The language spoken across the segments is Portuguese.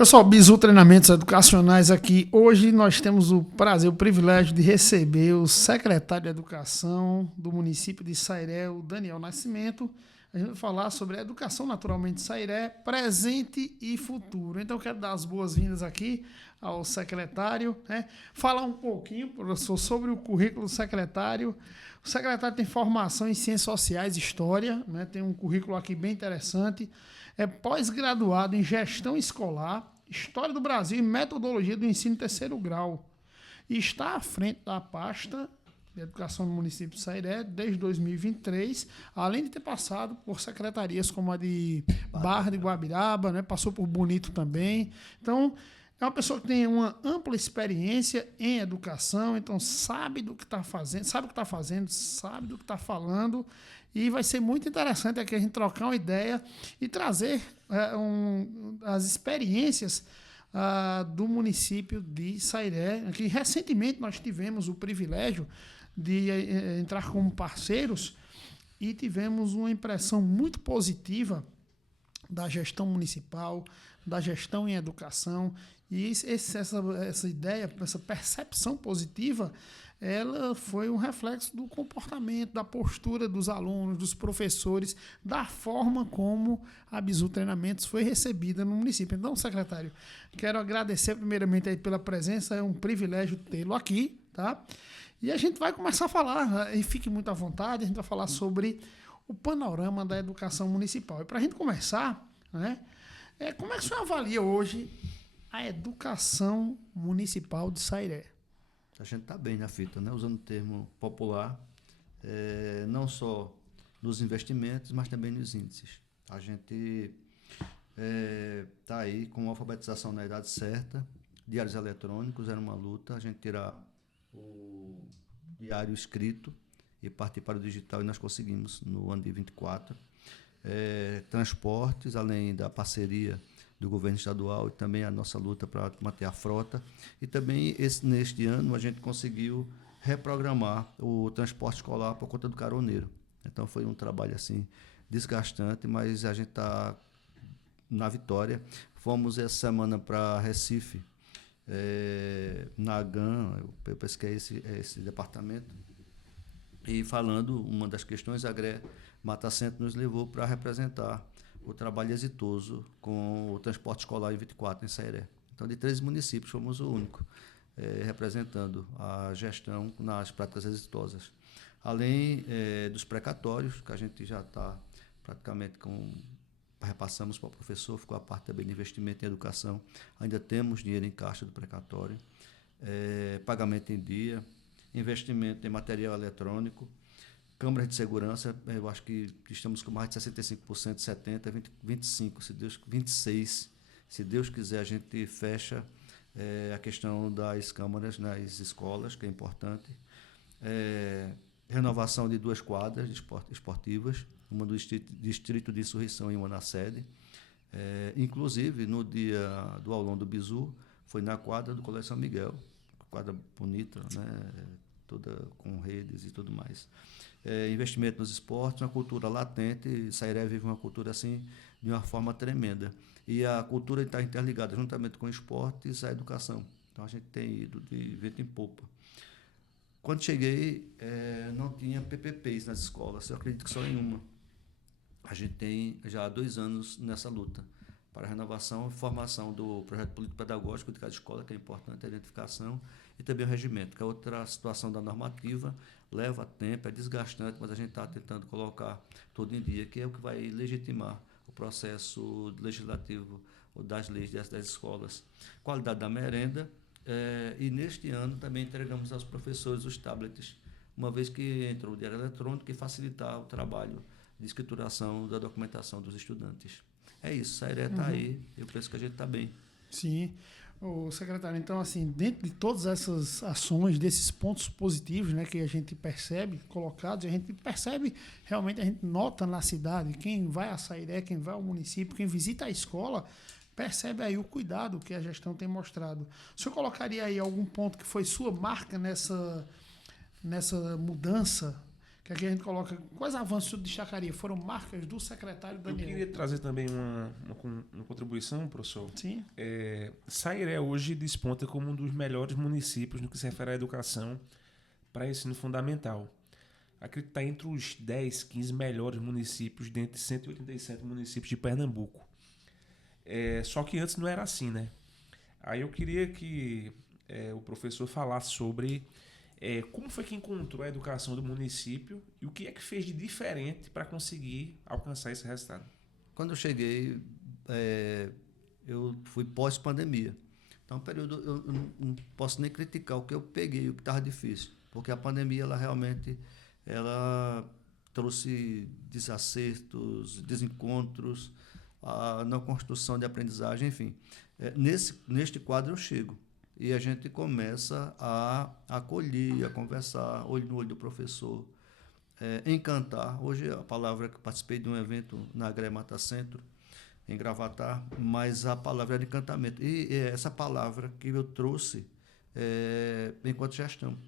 Pessoal, Bizu Treinamentos Educacionais aqui. Hoje nós temos o prazer, o privilégio de receber o secretário de Educação do município de Sairé, o Daniel Nascimento. A gente vai falar sobre a educação naturalmente de Sairé, presente e futuro. Então eu quero dar as boas-vindas aqui ao secretário, né? Falar um pouquinho, professor, sobre o currículo do secretário. O secretário tem formação em Ciências Sociais e História, né? Tem um currículo aqui bem interessante. É pós-graduado em Gestão Escolar, História do Brasil e Metodologia do Ensino Terceiro Grau. E está à frente da pasta de Educação no município de Sairé desde 2023, além de ter passado por secretarias como a de Barra de Guabiraba, né? Passou por Bonito também. Então, é uma pessoa que tem uma ampla experiência em educação, então sabe do que está fazendo, sabe do que está falando, e vai ser muito interessante aqui a gente trocar uma ideia e trazer as experiências do município de Sairé. Aqui, recentemente nós tivemos o privilégio de entrar como parceiros e tivemos uma impressão muito positiva da gestão municipal, da gestão em educação. E essa ideia, essa percepção positiva, ela foi um reflexo do comportamento, da postura dos alunos, dos professores, da forma como a Bizu Treinamentos foi recebida no município. Então, secretário, quero agradecer primeiramente aí pela presença, é um privilégio tê-lo aqui, tá? E a gente vai começar a falar, e fique muito à vontade, a gente vai falar sobre o panorama da educação municipal. E para a gente começar, né, como é que o senhor avalia hoje a educação municipal de Sairé? A gente está bem na fita, né? Usando o termo popular, não só nos investimentos, mas também nos índices. A gente está aí com a alfabetização na idade certa, diários eletrônicos, era uma luta, a gente tirar o diário escrito e partir para o digital, e nós conseguimos no ano de 24. Transportes, além da parceria do governo estadual e também a nossa luta para manter a frota. E também neste ano a gente conseguiu reprogramar o transporte escolar por conta do caroneiro. Então foi um trabalho assim desgastante, mas a gente está na vitória. Fomos essa semana para Recife, na AGAN, eu penso que é esse departamento, e falando, uma das questões, a GRE Mata Centro nos levou para representar o trabalho exitoso com o transporte escolar em 24 em Sairé. Então, de 13 municípios, fomos o único representando a gestão nas práticas exitosas. Além dos precatórios, que a gente já está praticamente repassamos para o professor, ficou a parte também de investimento em educação, ainda temos dinheiro em caixa do precatório, pagamento em dia, investimento em material eletrônico, câmeras de segurança, eu acho que estamos com mais de 65%, 70%, 25%, 26%. Se Deus quiser, a gente fecha a questão das câmeras nas escolas, que é importante. Renovação de 2 quadras esportivas, uma do Distrito de Insurreição e uma na sede. Inclusive, no dia do aulão do Bizu, foi na quadra do Colégio São Miguel, quadra bonita, né? Toda com redes e tudo mais. Investimento nos esportes, uma cultura latente. Sairé vive uma cultura assim de uma forma tremenda. E a cultura está interligada juntamente com esportes à educação. Então a gente tem ido de vento em popa. Quando cheguei, não tinha PPPs nas escolas, eu acredito que só em uma. A gente tem já há 2 anos nessa luta para a renovação e formação do projeto político-pedagógico de cada escola, que é importante, a identificação, e também o regimento, que é outra situação da normativa, leva tempo, é desgastante, mas a gente está tentando colocar tudo em dia, que é o que vai legitimar o processo legislativo das leis das escolas. Qualidade da merenda, e neste ano também entregamos aos professores os tablets, uma vez que entrou o diário eletrônico e facilitar o trabalho de escrituração da documentação dos estudantes. É isso, Sairé está aí, eu penso que a gente está bem. Sim. O secretário, então, assim, dentro de todas essas ações, desses pontos positivos, né, que a gente percebe colocados, a gente percebe, realmente, a gente nota na cidade, quem vai a Sairé, quem vai ao município, quem visita a escola, percebe aí o cuidado que a gestão tem mostrado. O senhor colocaria aí algum ponto que foi sua marca nessa mudança que aqui a gente coloca quais avanços o senhor destacaria? Foram marcas do secretário Daniel. Eu queria trazer também uma contribuição, professor. Sim. Sairé hoje desponta como um dos melhores municípios no que se refere à educação para ensino fundamental. Acredito que está entre os 10, 15 melhores municípios dentre 187 municípios de Pernambuco. Só que antes não era assim, né? Aí eu queria que o professor falasse sobre como foi que encontrou a educação do município e o que é que fez de diferente para conseguir alcançar esse resultado. Quando eu cheguei, eu fui pós-pandemia. Então, período, eu não posso nem criticar o que eu peguei, o que estava difícil, porque a pandemia, ela realmente trouxe desacertos, desencontros, a não construção de aprendizagem, enfim. Neste quadro eu chego e a gente começa a acolher, a conversar, olho no olho do professor, encantar. Hoje, a palavra que participei de um evento na Agré Mata Centro, em Gravatar, mas a palavra era encantamento. E essa palavra que eu trouxe enquanto gestão,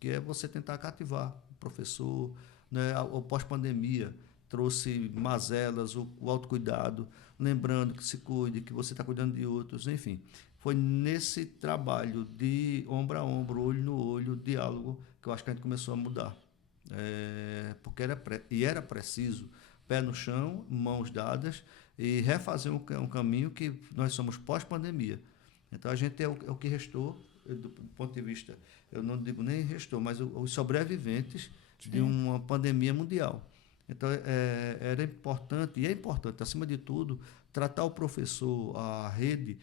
que é você tentar cativar o professor, né? O pós-pandemia trouxe mazelas, o autocuidado, lembrando que se cuide, que você está cuidando de outros, enfim. Foi nesse trabalho de ombro a ombro, olho no olho, diálogo, que eu acho que a gente começou a mudar. Porque era preciso pé no chão, mãos dadas, e refazer um caminho que nós somos pós-pandemia. Então, a gente é o que restou, do ponto de vista, eu não digo nem restou, mas os sobreviventes de uma pandemia mundial. Então, era importante, e é importante, acima de tudo, tratar o professor, a rede,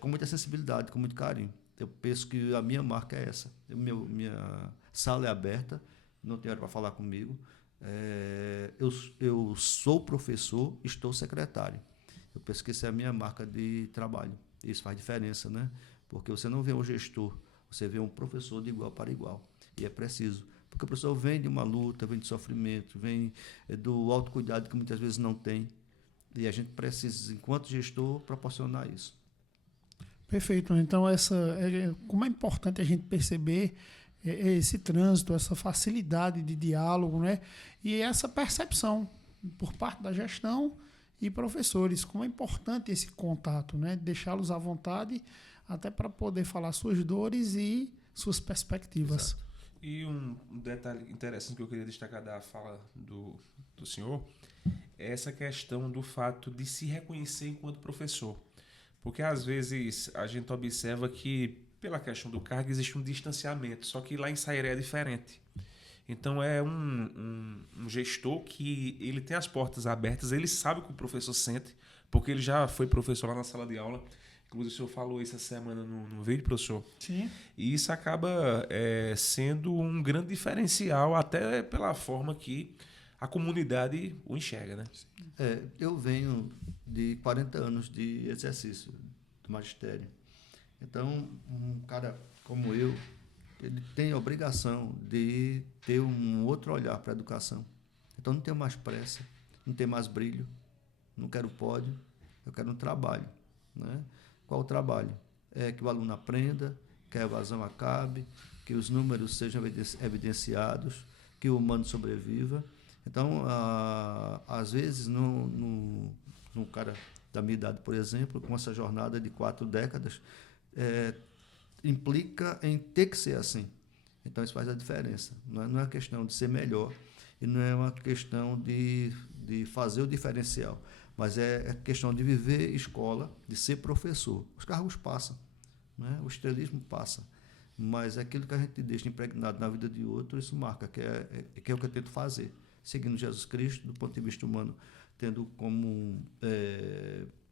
com muita sensibilidade, com muito carinho. Eu penso que a minha marca é essa. Minha sala é aberta, não tem hora para falar comigo. Eu sou professor, estou secretário. Eu penso que essa é a minha marca de trabalho. Isso faz diferença, né? Porque você não vê um gestor, você vê um professor de igual para igual. E é preciso. Porque o professor vem de uma luta, vem de sofrimento, vem do autocuidado que muitas vezes não tem. E a gente precisa, enquanto gestor, proporcionar isso. Perfeito. Então, como é importante a gente perceber esse trânsito, essa facilidade de diálogo, né? E essa percepção por parte da gestão e professores, como é importante esse contato, né? Deixá-los à vontade até para poder falar suas dores e suas perspectivas. Exato. E um detalhe interessante que eu queria destacar da fala do senhor é essa questão do fato de se reconhecer enquanto professor. Porque às vezes a gente observa que pela questão do cargo existe um distanciamento, só que lá em Sairé é diferente. Então é um gestor que ele tem as portas abertas, ele sabe o que o professor sente, porque ele já foi professor lá na sala de aula. Inclusive o senhor falou isso essa semana no vídeo, professor. Sim. E isso acaba sendo um grande diferencial, até pela forma que a comunidade o enxerga, né? Eu venho de 40 anos de exercício do magistério. Então, um cara como eu, ele tem a obrigação de ter um outro olhar para a educação. Então, não tenho mais pressa, não tenho mais brilho, não quero pódio, eu quero um trabalho, né? Qual o trabalho? Que o aluno aprenda, que a evasão acabe, que os números sejam evidenciados, que o humano sobreviva. Então, às vezes, num cara da minha idade, por exemplo, com essa jornada de 4 décadas, implica em ter que ser assim. Então, isso faz a diferença. Não é uma questão de ser melhor e não é uma questão de fazer o diferencial, mas é questão de viver escola, de ser professor. Os cargos passam, né? O estrelismo passa, mas aquilo que a gente deixa impregnado na vida de outro, isso marca, que é o que eu tento fazer, seguindo Jesus Cristo, do ponto de vista humano, tendo como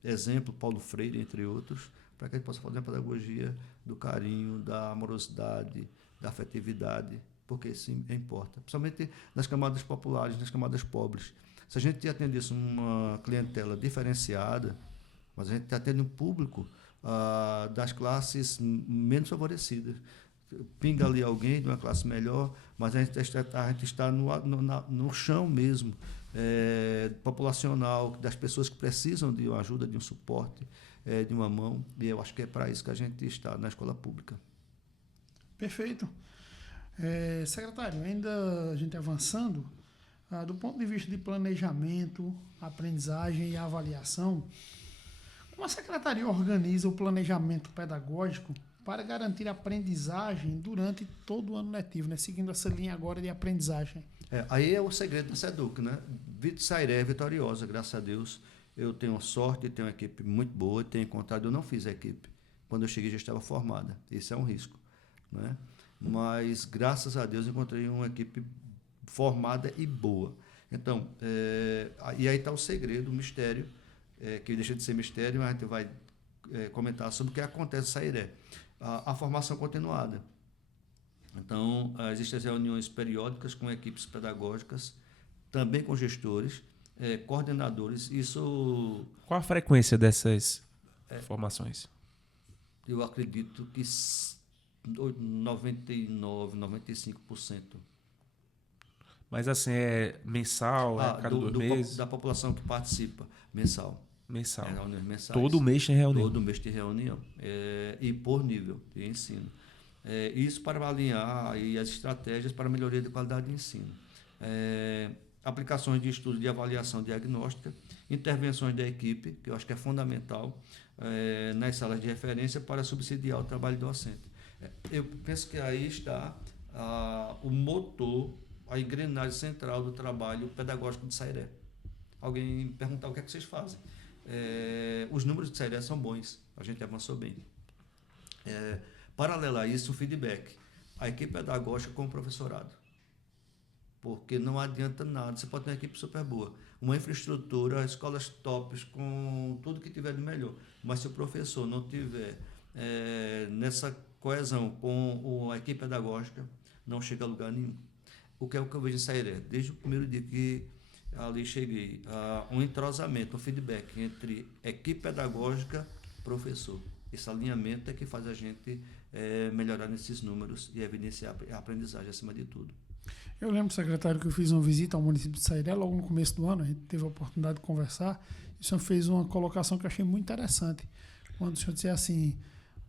exemplo Paulo Freire, entre outros, para que a gente possa fazer uma pedagogia do carinho, da amorosidade, da afetividade, porque isso importa, principalmente nas camadas populares, nas camadas pobres. Se a gente atendesse uma clientela diferenciada, mas a gente atende um público das classes menos favorecidas. Pinga ali alguém de uma classe melhor, mas a gente está no chão mesmo, populacional, das pessoas que precisam de uma ajuda, de um suporte, de uma mão, e eu acho que é para isso que a gente está na escola pública. Perfeito. Secretário, ainda a gente avançando, do ponto de vista de planejamento, aprendizagem e avaliação, como a Secretaria organiza o planejamento pedagógico para garantir a aprendizagem durante todo o ano letivo, né? Seguindo essa linha agora de aprendizagem? Aí é o segredo da SEDUC, né? Sairé é vitoriosa, graças a Deus. Eu tenho sorte, tenho uma equipe muito boa, tenho encontrado, eu não fiz a equipe. Quando eu cheguei já estava formada. Esse é um risco, né? Mas, graças a Deus, encontrei uma equipe formada e boa. Então, e aí está o segredo, o mistério, que deixa de ser mistério, mas a gente vai comentar sobre o que acontece em Sairé. A formação continuada. Então, existem as reuniões periódicas com equipes pedagógicas, também com gestores, coordenadores. Isso, Qual a frequência dessas formações? eu acredito que 99, 95%. Mas assim, é mensal, é cada 2 meses? Da população que participa, mensal. Mensal. Reuniões mensais. Todo mês tem reunião? Todo mês tem reunião. E por nível de ensino. Isso para alinhar aí as estratégias para a melhoria da qualidade de ensino. Aplicações de estudo de avaliação diagnóstica, intervenções da equipe, que eu acho que é fundamental, nas salas de referência para subsidiar o trabalho docente. Eu penso que aí está o motor, a engrenagem central do trabalho pedagógico de Sairé. Alguém perguntar o que é que vocês fazem. Os números de Sairé são bons, a gente avançou bem. Paralelo a isso, o feedback. A equipe pedagógica com o professorado. Porque não adianta nada. Você pode ter uma equipe super boa, uma infraestrutura, escolas tops, com tudo que tiver de melhor. Mas se o professor não tiver nessa coesão com a equipe pedagógica, não chega a lugar nenhum. O que eu vejo em Sairé? Desde o primeiro dia que ali cheguei, um entrosamento, um feedback entre equipe pedagógica e professor. Esse alinhamento é que faz a gente melhorar nesses números e evidenciar a aprendizagem acima de tudo. Eu lembro, secretário, que eu fiz uma visita ao município de Sairé logo no começo do ano, a gente teve a oportunidade de conversar, e o senhor fez uma colocação que eu achei muito interessante, quando o senhor disse assim,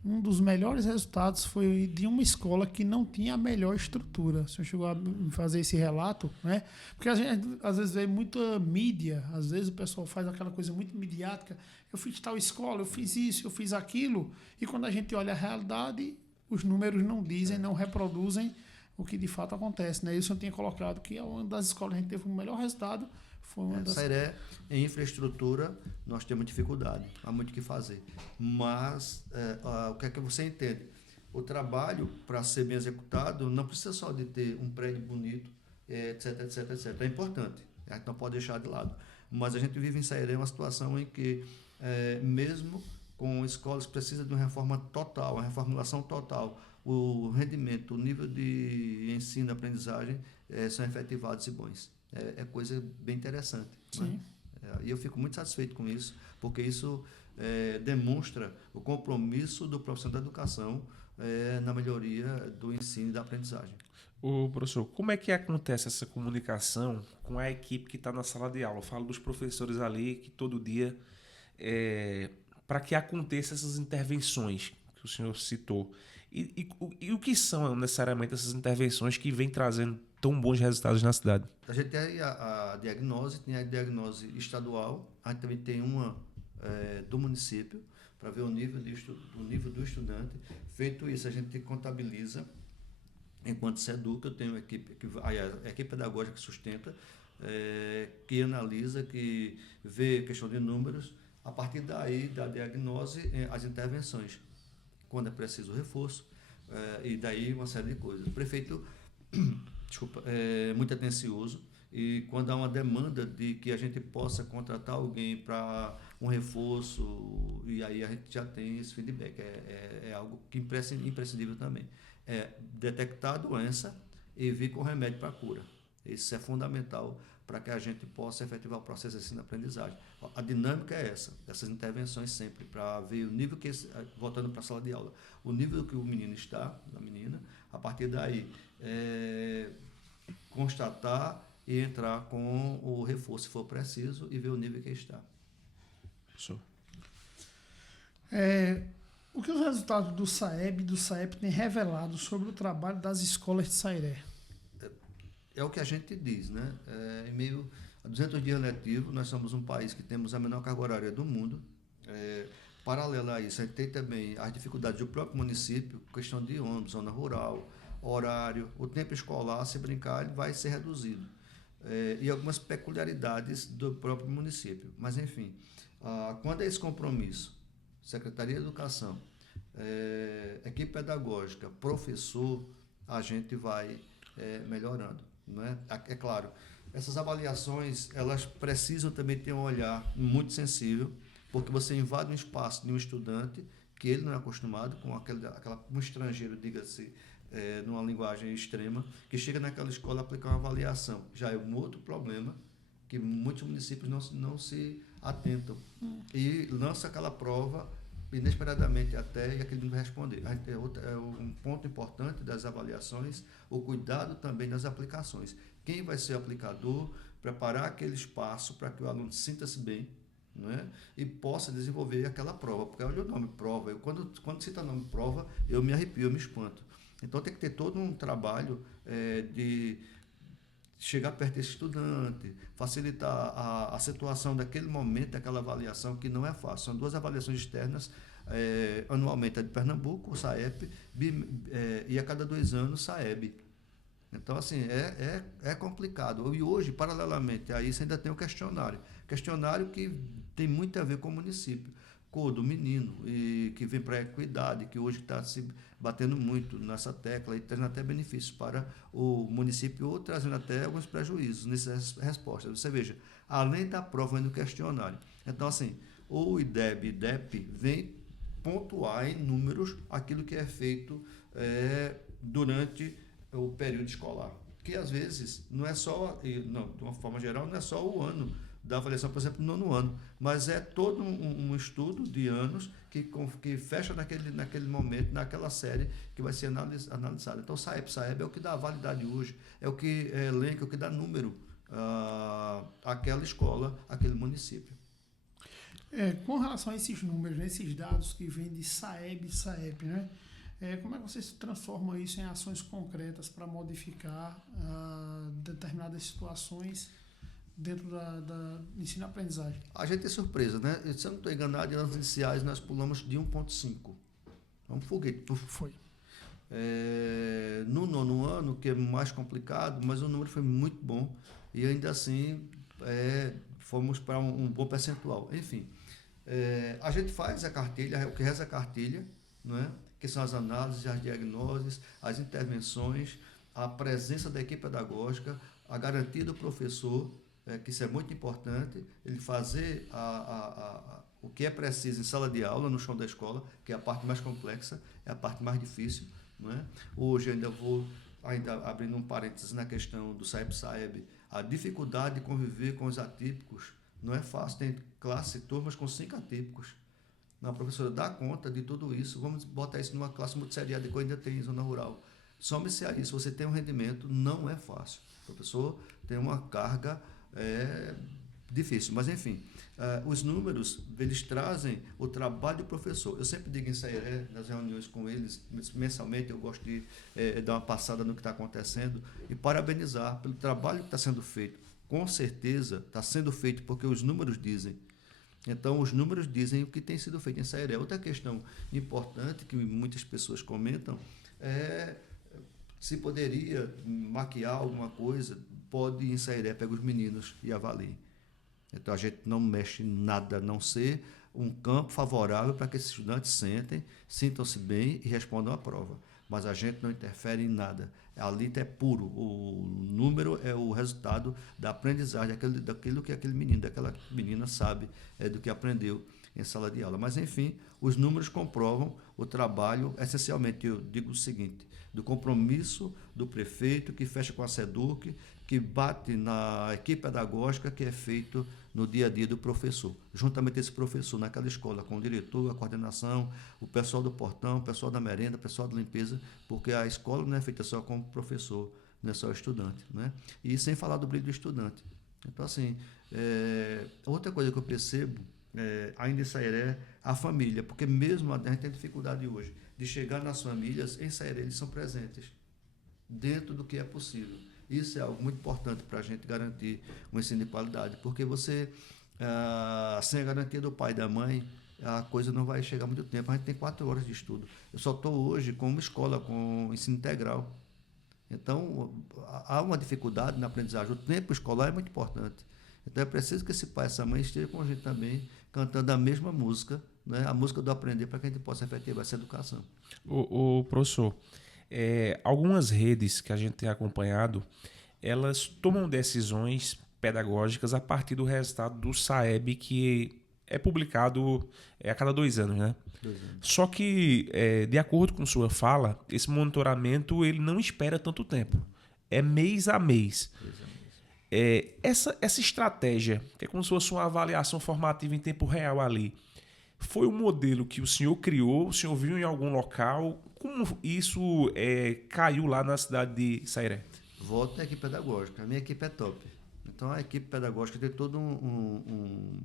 um dos melhores resultados foi de uma escola que não tinha a melhor estrutura. O senhor chegou a fazer esse relato, né? Porque a gente, às vezes, vê muita mídia, às vezes o pessoal faz aquela coisa muito midiática, eu fiz tal escola, eu fiz isso, eu fiz aquilo, e quando a gente olha a realidade, os números não dizem, não reproduzem o que de fato acontece, né? Isso eu tinha colocado que uma das escolas que a gente teve o melhor resultado foi uma das... Sairé, em infraestrutura, nós temos dificuldade, há muito o que fazer. Mas o que é que você entende? O trabalho, para ser bem executado, não precisa só de ter um prédio bonito, etc, etc, etc. É importante, a gente não pode deixar de lado. Mas a gente vive em Sairé uma situação em que, mesmo com escolas que precisam de uma reforma total, uma reformulação total, o rendimento, o nível de ensino e aprendizagem são efetivados e bons. É coisa bem interessante. Sim. Né? E eu fico muito satisfeito com isso, porque isso demonstra o compromisso do profissional da educação na melhoria do ensino e da aprendizagem. Professor, como é que acontece essa comunicação com a equipe que está na sala de aula? Eu falo dos professores ali que todo dia, para que aconteçam essas intervenções que o senhor citou. E o que são necessariamente essas intervenções que vêm trazendo tão bons resultados na cidade? A gente tem a diagnose, tem a diagnose estadual, a gente também tem uma do município, para ver o nível do estudante. Feito isso, a gente contabiliza, enquanto SEDUC, eu tenho a equipe pedagógica que sustenta, que analisa, que vê questão de números, a partir daí, da diagnose, as intervenções. Quando é preciso o reforço, e daí uma série de coisas. O prefeito, é muito atencioso, e quando há uma demanda de que a gente possa contratar alguém para um reforço, e aí a gente já tem esse feedback, é algo que imprescindível também. Detectar a doença e vir com remédio para a cura. Isso é fundamental para que a gente possa efetivar o processo de ensino-aprendizagem. A dinâmica é essas intervenções sempre, para ver o nível que, voltando para a sala de aula, o nível que o menino está, a menina, a partir daí, constatar e entrar com o reforço, se for preciso, e ver o nível que está. O O que os resultados do SAEB e do SAEP têm revelado sobre o trabalho das escolas de Sairé? É o que a gente diz, né? Em meio a 200 dias letivos, nós somos um país que temos a menor carga horária do mundo. Paralelo a isso, a gente tem também as dificuldades do próprio município, questão de ônibus, zona rural, horário, o tempo escolar, se brincar, ele vai ser reduzido. E algumas peculiaridades do próprio município. Mas, enfim, quando é esse compromisso, Secretaria de Educação, equipe pedagógica, professor, a gente vai melhorando. Né? É claro, essas avaliações, elas precisam também ter um olhar muito sensível, porque você invade um espaço de um estudante que ele não é acostumado com um estrangeiro, diga-se, numa linguagem extrema, que chega naquela escola a aplicar uma avaliação. Já é um outro problema que muitos municípios não se atentam. E lança aquela prova inesperadamente até e aquele não vai responder. É um ponto importante das avaliações, o cuidado também das aplicações. Quem vai ser o aplicador, preparar aquele espaço para que o aluno sinta-se bem, não é? E possa desenvolver aquela prova, porque olha o nome prova, quando cita o nome prova, eu me arrepio, eu me espanto. Então tem que ter todo um trabalho de chegar perto desse estudante, facilitar a situação daquele momento, daquela avaliação, que não é fácil. São 2 avaliações externas, anualmente a de Pernambuco, o SAEP, e a cada 2 anos, o SAEB. Então, assim, é complicado. E hoje, paralelamente a isso, ainda tem o questionário. Questionário que tem muito a ver com o município. Cor do menino, e que vem para a equidade, que hoje está se batendo muito nessa tecla e trazendo até benefícios para o município ou trazendo até alguns prejuízos nessas respostas. Você veja, além da prova e do questionário. Então, assim, o IDEB e IDEP vem pontuar em números aquilo que é feito durante o período escolar. Que às vezes não é só, não, de uma forma geral, não é só o ano da avaliação, por exemplo, no 9º ano, mas é todo um estudo de anos que fecha naquele momento, naquela série que vai ser analisada. Então, o SAEB é o que dá validade hoje, é o que elenca, é o que dá número àquela escola, àquele município. Com relação a esses números, né, esses dados que vêm de SAEB e SAEP, né? Como é que vocês transformam isso em ações concretas para modificar determinadas situações dentro da ensino-aprendizagem? A gente tem surpresa, né? Se eu não estou enganado, em anos iniciais nós pulamos de 1,5. Um foguete. Foi. No 9º ano, que é mais complicado, mas o número foi muito bom e ainda assim fomos para um bom percentual. Enfim, a gente faz a cartilha, o que reza a cartilha, não é? Que são as análises, as diagnoses, as intervenções, a presença da equipe pedagógica, a garantia do professor, que isso é muito importante, ele fazer o que é preciso em sala de aula, no chão da escola, que é a parte mais complexa, é a parte mais difícil. Não é? Hoje ainda abrindo um parênteses na questão do SAEB, a dificuldade de conviver com os atípicos não é fácil. Tem turmas com 5 atípicos. A professora dá conta de tudo isso. Vamos botar isso numa classe multisseriada que ainda tem em zona rural. Some-se a isso, você tem um rendimento, não é fácil. O professor tem uma carga difícil, mas enfim, os números, eles trazem o trabalho do professor. Eu sempre digo em Sairé, nas reuniões com eles, mensalmente, eu gosto de dar uma passada no que está acontecendo e parabenizar pelo trabalho que está sendo feito. Com certeza está sendo feito porque os números dizem. Então, os números dizem o que tem sido feito em Sairé. Outra questão importante que muitas pessoas comentam é se poderia maquiar alguma coisa. Pode ir em Sairé, pega os meninos e avalie. Então, a gente não mexe em nada, a não ser um campo favorável para que esses estudantes sintam-se bem e respondam à prova. Mas a gente não interfere em nada. Ali é puro. O número é o resultado da aprendizagem, daquilo que aquele menino, daquela menina sabe do que aprendeu em sala de aula. Mas, enfim, os números comprovam o trabalho, essencialmente, eu digo o seguinte, do compromisso do prefeito, que fecha com a SEDUC, que bate na equipe pedagógica, que é feito no dia a dia do professor. Juntamente esse professor naquela escola, com o diretor, a coordenação, o pessoal do portão, o pessoal da merenda, o pessoal da limpeza, porque a escola não é feita só com o professor, não é só o estudante. Né? E sem falar do brilho do estudante. Então, assim, outra coisa que eu percebo ainda em Sairé, a família, porque mesmo a gente tem dificuldade hoje de chegar nas famílias, em Sairé eles são presentes, dentro do que é possível. Isso é algo muito importante para a gente garantir um ensino de qualidade, porque você, sem a garantia do pai e da mãe, a coisa não vai chegar muito tempo. A gente tem 4 horas de estudo. Eu só estou hoje com uma escola, com ensino integral. Então, há uma dificuldade na aprendizagem. O tempo escolar é muito importante. Então, é preciso que esse pai e essa mãe estejam com a gente também, cantando a mesma música, né? A música do aprender, para que a gente possa efetivar essa educação. O professor, algumas redes que a gente tem acompanhado, elas tomam decisões pedagógicas a partir do resultado do SAEB, que é publicado a cada 2 anos, né? 2 anos. Só que, de acordo com sua fala, esse monitoramento ele não espera tanto tempo. É mês a mês. Essa estratégia, que é como se fosse uma avaliação formativa em tempo real ali, foi um modelo que o senhor criou, o senhor viu em algum local? Como isso caiu lá na cidade de Sairé? Volto à equipe pedagógica. A minha equipe é top. Então, a equipe pedagógica tem todo um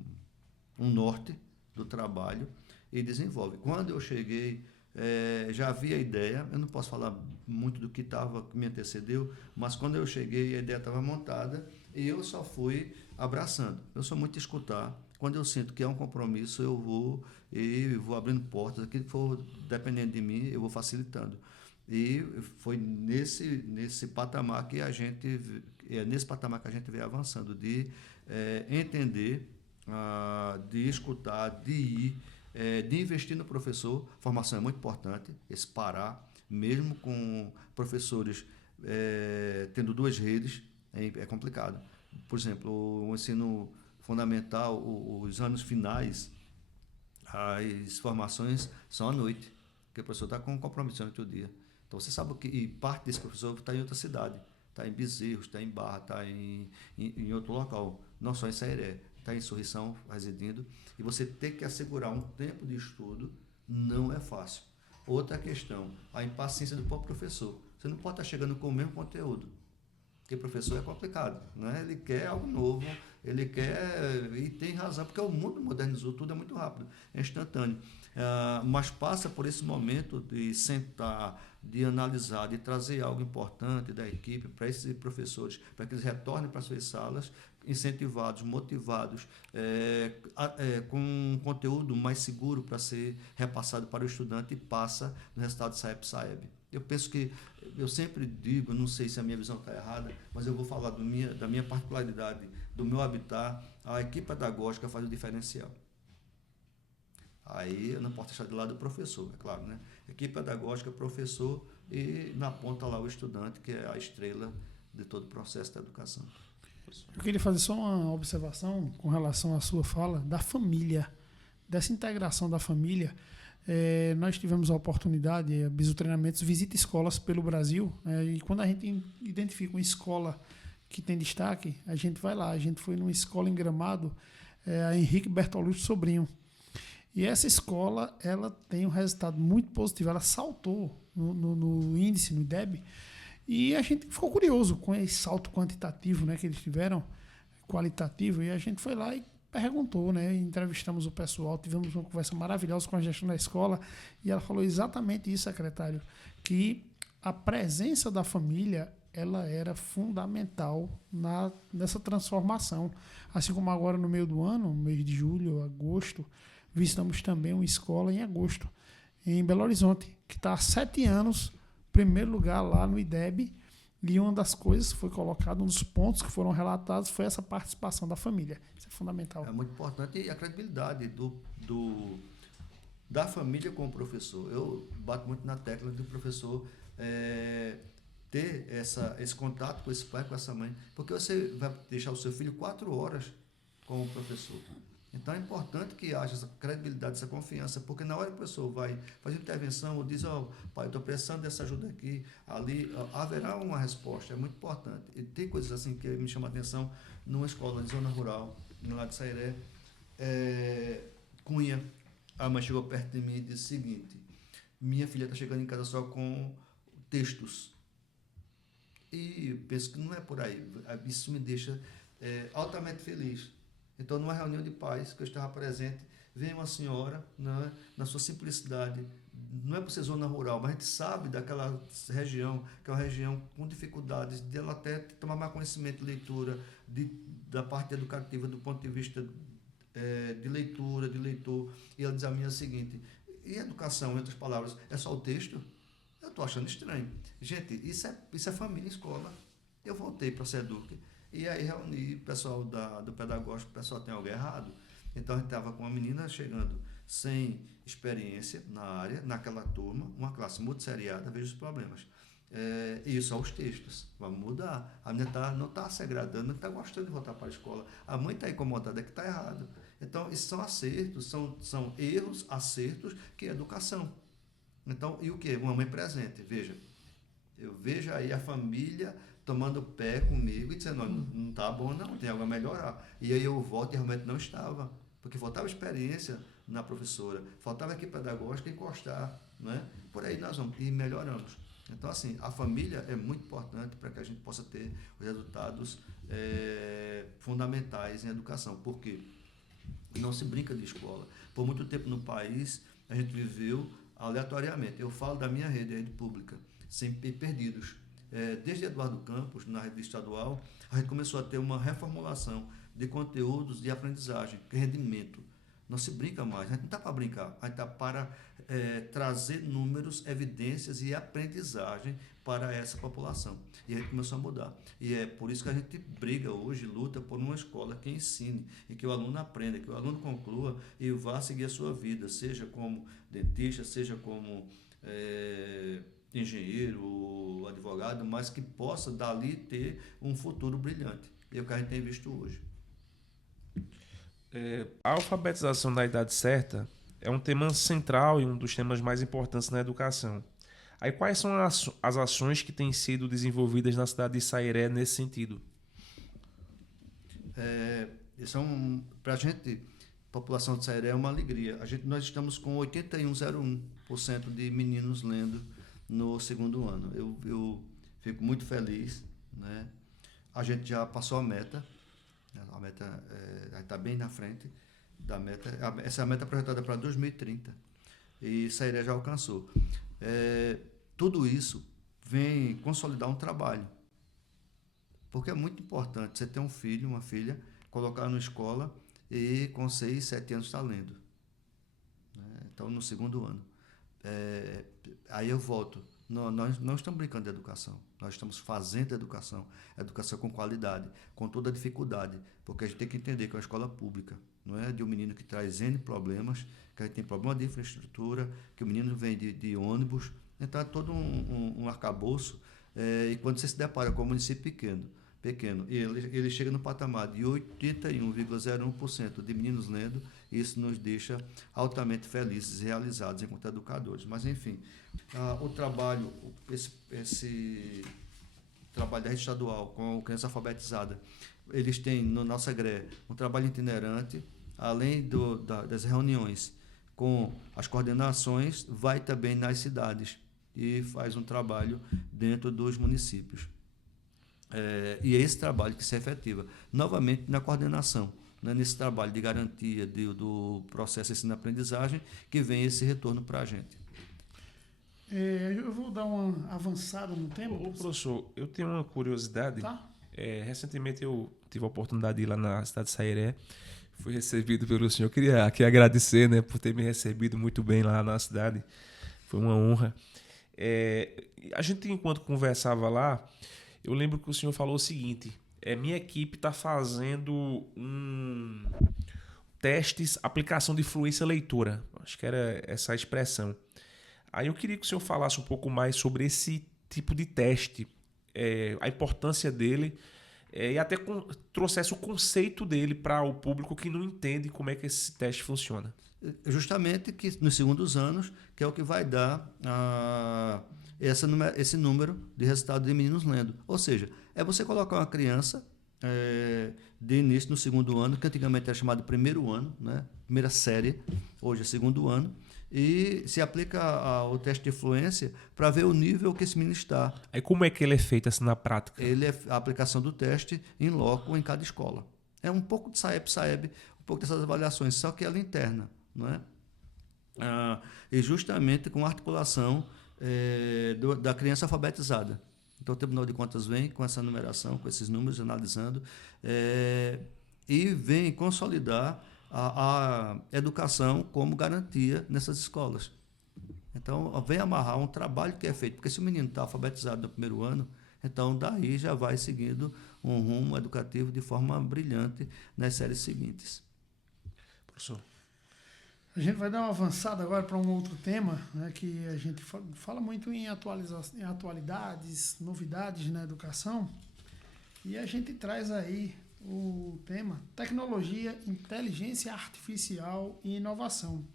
norte do trabalho e desenvolve. Quando eu cheguei, já havia a ideia, eu não posso falar muito do que me antecedeu, mas quando eu cheguei, a ideia estava montada e eu só fui abraçando. Eu sou muito de escutar. Quando eu sinto que é um compromisso, eu vou abrindo portas. Aquilo que for dependendo de mim, eu vou facilitando. E foi nesse patamar que a gente veio avançando, de entender, de escutar, de ir, de investir no professor. Formação é muito importante, esse parar, mesmo com professores tendo 2 redes, é complicado. Por exemplo, o ensino fundamental, os anos finais, as formações são à noite, porque o professor está com um compromisso durante o dia. Então, você sabe que e parte desse professor está em outra cidade, está em Bezerros, está em Barra, está em outro local, não só em Sairé, está em Sorrição, residindo, e você ter que assegurar um tempo de estudo não é fácil. Outra questão, a impaciência do próprio professor. Você não pode estar chegando com o mesmo conteúdo, porque professor é complicado, né? Ele quer algo novo, ele quer, e tem razão, porque o mundo modernizou, tudo é muito rápido, é instantâneo. Mas passa por esse momento de sentar, de analisar, de trazer algo importante da equipe para esses professores, para que eles retornem para suas salas, incentivados, motivados, com um conteúdo mais seguro para ser repassado para o estudante e passa no resultado SAEB. Eu penso que, eu sempre digo, não sei se a minha visão está errada, mas eu vou falar da minha particularidade, do meu habitat, a equipe pedagógica faz o diferencial. Aí eu não posso deixar de lado o professor, é claro, né? Equipe pedagógica, professor e na ponta lá o estudante, que é a estrela de todo o processo da educação. Eu queria fazer só uma observação com relação à sua fala da família, dessa integração da família. Nós tivemos a oportunidade, a Bisu Treinamentos visita escolas pelo Brasil, e quando a gente identifica uma escola que tem destaque, a gente vai lá. A gente foi numa escola em Gramado, a Henrique Bertolucci Sobrinho. E essa escola, ela tem um resultado muito positivo, ela saltou no índice, no IDEB, e a gente ficou curioso com esse salto quantitativo, né, que eles tiveram, qualitativo, e a gente foi lá e perguntou, né, entrevistamos o pessoal, tivemos uma conversa maravilhosa com a gestão da escola, e ela falou exatamente isso, secretário, que a presença da família, ela era fundamental nessa transformação. Assim como agora no meio do ano, mês de julho, agosto, visitamos também uma escola em agosto, em Belo Horizonte, que está há 7 anos, primeiro lugar lá no IDEB, e uma das coisas que foi colocado, um dos pontos que foram relatados foi essa participação da família. Isso é fundamental. É muito importante, e a credibilidade da família com o professor. Eu bato muito na tecla do professor ter esse contato com esse pai, com essa mãe, porque você vai deixar o seu filho 4 horas com o professor. Então é importante que haja essa credibilidade, essa confiança, porque na hora que o professor vai fazer intervenção ou diz, pai, eu estou precisando dessa ajuda aqui, ali, haverá uma resposta, é muito importante. E tem coisas assim que me chamam a atenção numa escola de zona rural, no lado de Sairé, Cunha, a mãe chegou perto de mim e disse o seguinte, minha filha está chegando em casa só com textos. E eu penso que não é por aí, isso me deixa altamente feliz. Então, numa reunião de pais que eu estava presente, vem uma senhora, né, na sua simplicidade, não é por ser zona rural, mas a gente sabe daquela região, que é uma região com dificuldades, dela até tomar mais conhecimento de leitura, da parte educativa, do ponto de vista de leitura, de leitor, e ela diz a mim o seguinte: e educação, em outras palavras, é só o texto? Eu estou achando estranho. Gente, isso é família e escola. Eu voltei para a SEDUC e aí reuni o pessoal do pedagógico, o pessoal tem algo errado. Então a gente estava com uma menina chegando sem experiência na área, naquela turma, uma classe multisseriada, veja os problemas. Isso aos textos, vamos mudar. A menina não está se agradando, não está gostando de voltar para a escola. A mãe está incomodada, é que está errado. Então, isso são acertos, são erros, acertos, que é educação. Então, e o quê? Uma mãe presente. Veja, eu vejo aí a família tomando pé comigo e dizendo: não está bom não, tem algo a melhorar. E aí eu volto e realmente não estava, porque faltava experiência na professora, faltava equipe pedagógica encostar, né? Por aí nós vamos e melhoramos. Então, assim, a família é muito importante para que a gente possa ter os resultados fundamentais em educação. Por quê? Não se brinca de escola. Por muito tempo no país, a gente viveu aleatoriamente. Eu falo da minha rede, a rede pública, sempre perdidos. Desde Eduardo Campos, na rede estadual, a gente começou a ter uma reformulação de conteúdos de aprendizagem, que é rendimento. Não se brinca mais, a gente não está para brincar, a gente está para trazer números, evidências e aprendizagem para essa população. E a gente começou a mudar. E é por isso que a gente briga hoje, luta por uma escola que ensine, e que o aluno aprenda, que o aluno conclua e vá seguir a sua vida, seja como dentista, seja como engenheiro, advogado, mas que possa dali ter um futuro brilhante. E é o que a gente tem visto hoje. A alfabetização na idade certa é um tema central e um dos temas mais importantes na educação. Aí, quais são as ações que têm sido desenvolvidas na cidade de Sairé nesse sentido? Para a gente, a população de Sairé é uma alegria. Nós estamos com 81,01% de meninos lendo no segundo ano. Eu fico muito feliz, né? A gente já passou a meta. A meta está bem na frente da meta. Essa é a meta projetada para 2030 e Sairé já alcançou. Tudo isso vem consolidar um trabalho, porque é muito importante você ter um filho, uma filha, colocar na escola e com 6, 7 anos está lendo, né? Então, no segundo ano. Aí eu volto. Nós não estamos brincando de educação, nós estamos fazendo educação com qualidade, com toda a dificuldade, porque a gente tem que entender que é uma escola pública, não é de um menino que traz N problemas, que a gente tem problema de infraestrutura, que o menino vem de ônibus, então é todo um arcabouço, e quando você se depara com um município pequeno, e ele chega no patamar de 81,01% de meninos lendo, isso nos deixa altamente felizes e realizados enquanto educadores. Mas, enfim, o trabalho, esse trabalho da rede estadual com a criança alfabetizada, eles têm no nosso EGRE um trabalho itinerante, além das reuniões com as coordenações, vai também nas cidades e faz um trabalho dentro dos municípios. E é esse trabalho que se efetiva, novamente na coordenação, né, nesse trabalho de garantia do processo de ensino-aprendizagem, que vem esse retorno para a gente. Eu vou dar uma avançada no tema. Professor, eu tenho uma curiosidade. Tá? Recentemente eu tive a oportunidade de ir lá na cidade de Sairé, fui recebido pelo senhor, queria aqui agradecer, né, por ter me recebido muito bem lá na cidade, foi uma honra. A gente, enquanto conversava lá, eu lembro que o senhor falou o seguinte: minha equipe está fazendo testes, aplicação de fluência leitura. Acho que era essa a expressão. Aí eu queria que o senhor falasse um pouco mais sobre esse tipo de teste, a importância dele, e até trouxesse o conceito dele para o público que não entende como é que esse teste funciona. Justamente que nos segundos anos, que é o que vai dar esse número de resultado de meninos lendo. Ou seja, é você colocar uma criança de início no segundo ano, que antigamente era chamado primeiro ano, né? Primeira série, hoje é segundo ano, e se aplica o teste de fluência para ver o nível que esse menino está. Aí como é que ele é feito assim na prática? A aplicação do teste em loco em cada escola. É um pouco de SAEB, um pouco dessas avaliações, só que ela é interna, não é? E justamente com a articulação da criança alfabetizada. Então, o Tribunal de Contas vem com essa numeração, com esses números, analisando, e vem consolidar a educação como garantia nessas escolas. Então, vem amarrar um trabalho que é feito, porque se o menino está alfabetizado no primeiro ano, então daí já vai seguindo um rumo educativo de forma brilhante nas séries seguintes. Professor. A gente vai dar uma avançada agora para um outro tema, né, que a gente fala muito em atualidades, novidades na educação, e a gente traz aí o tema tecnologia, inteligência artificial e inovação.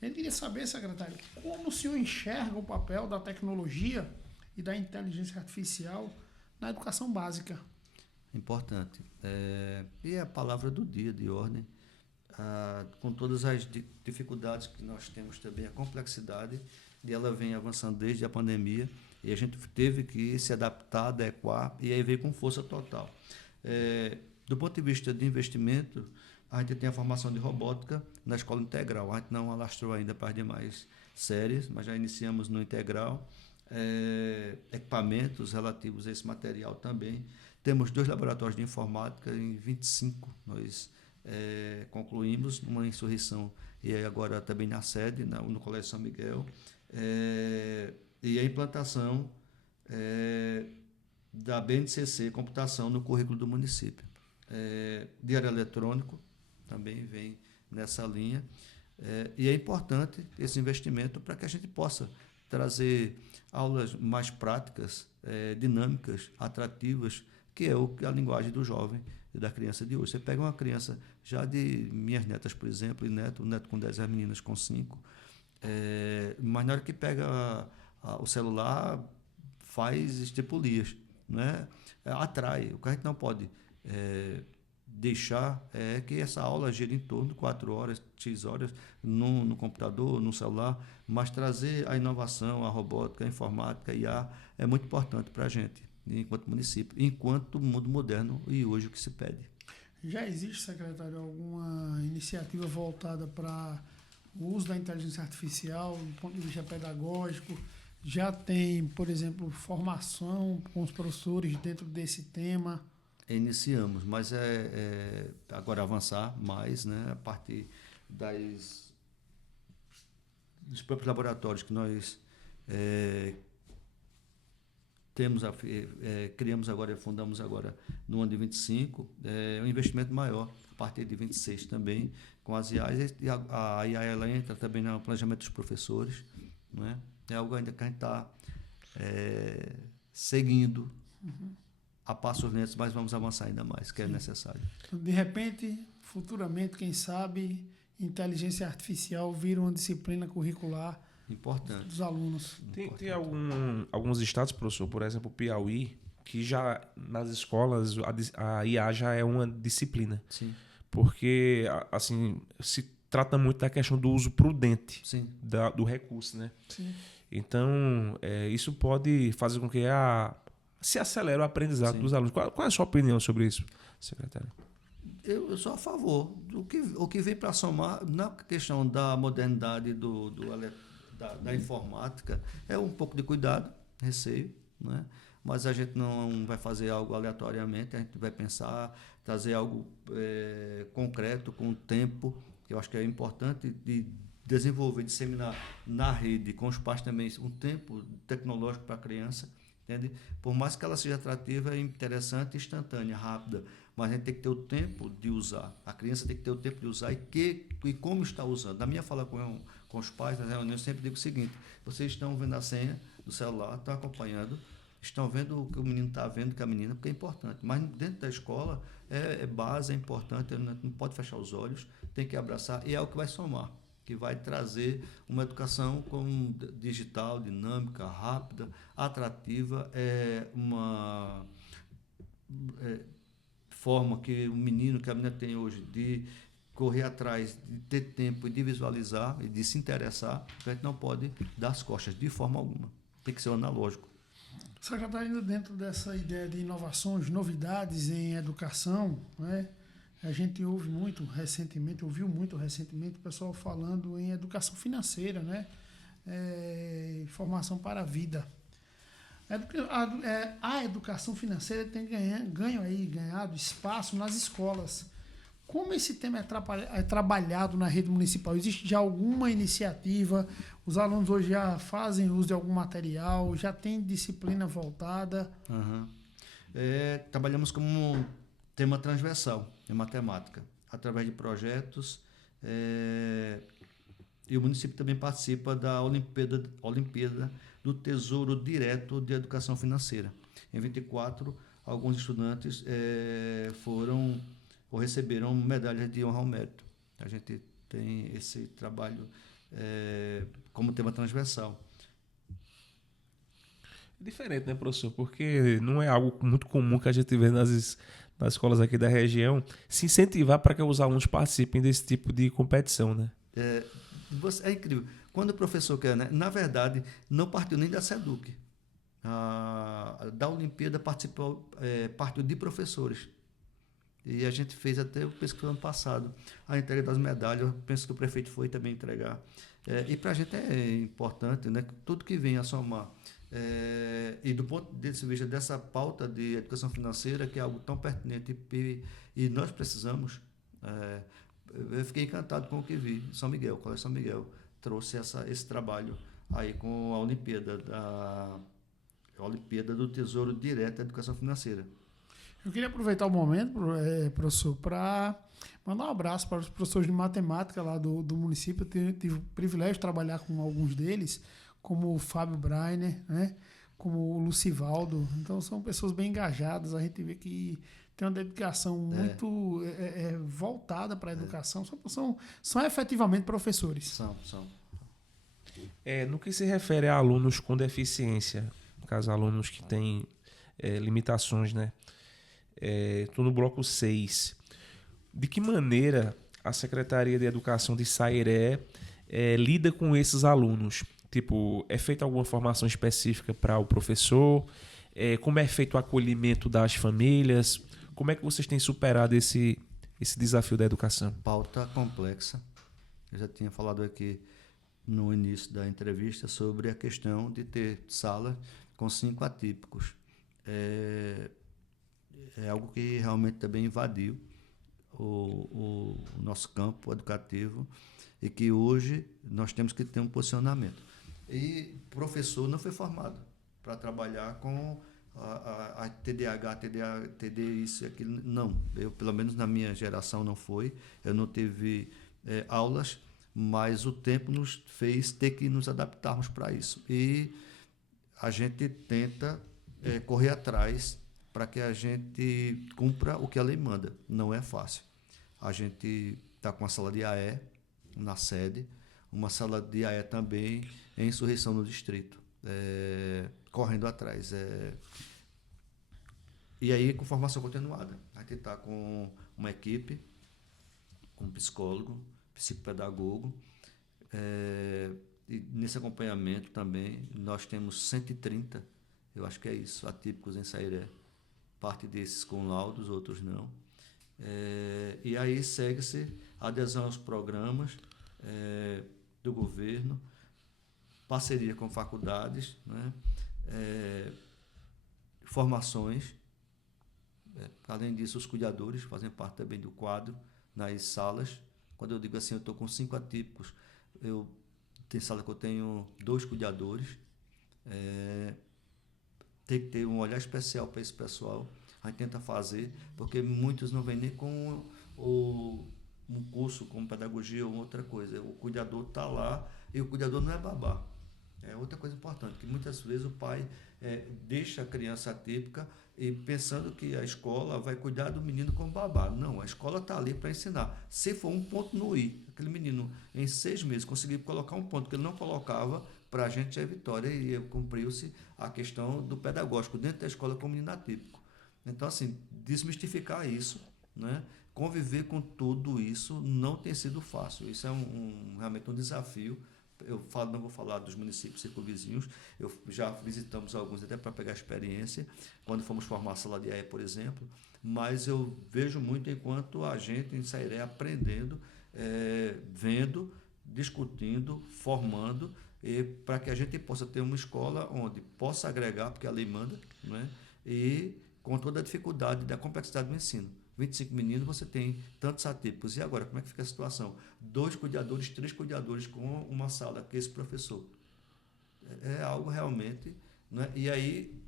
Eu queria saber, secretário, como o senhor enxerga o papel da tecnologia e da inteligência artificial na educação básica? Importante. E é a palavra do dia, de ordem. Com todas as dificuldades que nós temos também, a complexidade, e ela vem avançando desde a pandemia, e a gente teve que se adaptar, adequar, e aí veio com força total. Do ponto de vista de investimento, a gente tem a formação de robótica na escola integral. A gente não alastrou ainda para as demais séries, mas já iniciamos no integral. Equipamentos relativos a esse material também. Temos 2 laboratórios de informática, em 25 nós concluímos uma insurreição, e agora também na sede, no Colégio São Miguel, e a implantação da BNCC Computação no currículo do município. Diário eletrônico também vem nessa linha, e é importante esse investimento para que a gente possa trazer aulas mais práticas, dinâmicas, atrativas, que é a linguagem do jovem e da criança de hoje. Você pega uma criança já de minhas netas, por exemplo, e o neto com 10, as meninas com 5, mas na hora que pega o celular, faz estripulias, né? Atrai. O que a gente não pode deixar que essa aula gire em torno de 4 horas, X horas, no computador, no celular, mas trazer a inovação, a robótica, a informática, a IA, é muito importante para a gente, enquanto município, enquanto mundo moderno e hoje o que se pede. Já existe, secretário, alguma iniciativa voltada para o uso da inteligência artificial do ponto de vista pedagógico? Já tem, por exemplo, formação com os professores dentro desse tema? Iniciamos, mas agora avançar mais, né, a partir dos próprios laboratórios que nós criamos agora, fundamos agora no ano de 25, um investimento maior, a partir de 26 também, com as IAs, e a IA ela entra também no planejamento dos professores, né? É algo ainda que a gente está seguindo a passos lentos, mas vamos avançar ainda mais, que é necessário. De repente, futuramente, quem sabe, inteligência artificial vira uma disciplina curricular importante dos alunos. Tem alguns estados, professor, por exemplo, Piauí, que já nas escolas a IA já é uma disciplina. Sim. Porque, assim, se trata muito da questão do uso prudente do recurso, né? Sim. Então, isso pode fazer com que se acelere o aprendizado dos alunos. Qual é a sua opinião sobre isso, secretário? Eu sou a favor. O que vem para somar na questão da modernidade da informática é um pouco de cuidado, receio, né? Mas a gente não vai fazer algo aleatoriamente, a gente vai pensar, trazer algo concreto, com tempo, que eu acho que é importante de desenvolver, disseminar na rede, com os pais também, um tempo tecnológico para a criança, entende? Por mais que ela seja atrativa, é interessante, instantânea, rápida, mas a gente tem que ter o tempo de usar. A criança tem que ter o tempo de usar e como está usando. Na minha fala com os pais, nas reuniões, eu sempre digo o seguinte: vocês estão vendo a senha do celular, estão acompanhando, estão vendo o que o menino está vendo, que a menina, porque é importante. Mas dentro da escola, é base, é importante, não pode fechar os olhos, tem que abraçar, e é o que vai somar, que vai trazer uma educação digital, dinâmica, rápida, atrativa, uma forma que o menino, que a menina tem hoje, de correr atrás, de ter tempo e de visualizar e de se interessar, a gente não pode dar as costas de forma alguma. Tem que ser analógico. Secretário, ainda dentro dessa ideia de inovações, novidades em educação, né? A gente ouviu muito recentemente o pessoal falando em educação financeira, né? Formação para a vida. A educação financeira tem ganhado espaço nas escolas. Como esse tema é trabalhado na rede municipal? Existe já alguma iniciativa? Os alunos hoje já fazem uso de algum material? Já tem disciplina voltada? Uhum. Trabalhamos como um tema transversal em matemática, através de projetos, e o município também participa da Olimpíada do Tesouro Direto de Educação Financeira. Em 24, alguns estudantes foram ou receberam medalhas de honra ao mérito. A gente tem esse trabalho como tema transversal. É diferente, né, professor? Porque não é algo muito comum que a gente vê nas escolas aqui da região se incentivar para que os alunos participem desse tipo de competição, né? É incrível. Quando o professor quer, né? Na verdade, não partiu nem da SEDUC. Da Olimpíada partiu de professores. E a gente fez até, eu penso que foi ano passado, a entrega das medalhas. Eu penso que o prefeito foi também entregar. E para a gente é importante, né? Tudo que vem a somar. E do ponto de vista dessa pauta de educação financeira, que é algo tão pertinente e nós precisamos, eu fiquei encantado com o que vi. São Miguel, o Colégio São Miguel trouxe esse trabalho aí com a Olimpíada do Tesouro Direto da Educação Financeira. Eu queria aproveitar o momento, professor, para mandar um abraço para os professores de matemática lá do município. Eu tive o privilégio de trabalhar com alguns deles, como o Fábio Brainer, né? Como o Lucivaldo. Então, são pessoas bem engajadas. A gente vê que tem uma dedicação muito voltada para a educação. São efetivamente professores. São. No que se refere a alunos com deficiência, no caso, alunos que têm limitações, né? Estou no bloco 6. De que maneira a Secretaria de Educação de Sairé lida com esses alunos? Tipo, é feita alguma formação específica para o professor? Como é feito o acolhimento das famílias? Como é que vocês têm superado esse desafio da educação? Pauta complexa. Eu já tinha falado aqui no início da entrevista sobre a questão de ter sala com 5 atípicos. É algo que realmente também invadiu o nosso campo educativo e que hoje nós temos que ter um posicionamento. E o professor não foi formado para trabalhar com a TDAH, TD, isso e aquilo. Não, eu, pelo menos na minha geração não foi. Eu não tive aulas, mas o tempo nos fez ter que nos adaptarmos para isso. E a gente tenta correr atrás para que a gente cumpra o que a lei manda. Não é fácil. A gente está com a sala de AE na sede, uma sala de AE também em Insurreição no distrito, correndo atrás. E aí com formação continuada. A gente está com uma equipe, com um psicólogo, psicopedagogo, e nesse acompanhamento também nós temos 130, eu acho que é isso, atípicos em Sairé. Parte desses com laudos, outros não. E aí segue-se a adesão aos programas do governo, parceria com faculdades, né? Formações. Além disso, os cuidadores fazem parte também do quadro nas salas. Quando eu digo assim, eu estou com 5 atípicos, tem sala que eu tenho 2 cuidadores. Tem que ter um olhar especial para esse pessoal. A gente tenta fazer, porque muitos não vêm nem com um curso como pedagogia ou outra coisa. O cuidador está lá e o cuidador não é babá. É outra coisa importante, que muitas vezes o pai deixa a criança atípica e pensando que a escola vai cuidar do menino como babá. Não, a escola está ali para ensinar. Se for um ponto no i, aquele menino em 6 meses conseguir colocar um ponto que ele não colocava, para a gente é vitória, e cumpriu-se a questão do pedagógico dentro da escola como menino atípico. Então, assim, desmistificar isso, né? Conviver com tudo isso não tem sido fácil. Isso é realmente um desafio não vou falar dos municípios circunvizinhos, já visitamos alguns até para pegar experiência, quando fomos formar a sala de AE, por exemplo, mas eu vejo muito enquanto a gente em Sairé aprendendo, vendo, discutindo, formando, para que a gente possa ter uma escola onde possa agregar, porque a lei manda, né? E com toda a dificuldade da complexidade do ensino. 25 meninos, você tem tantos atípicos. E agora, como é que fica a situação? 2 cuidadores, 3 cuidadores com uma sala, que é esse professor. É algo realmente... Né? E aí,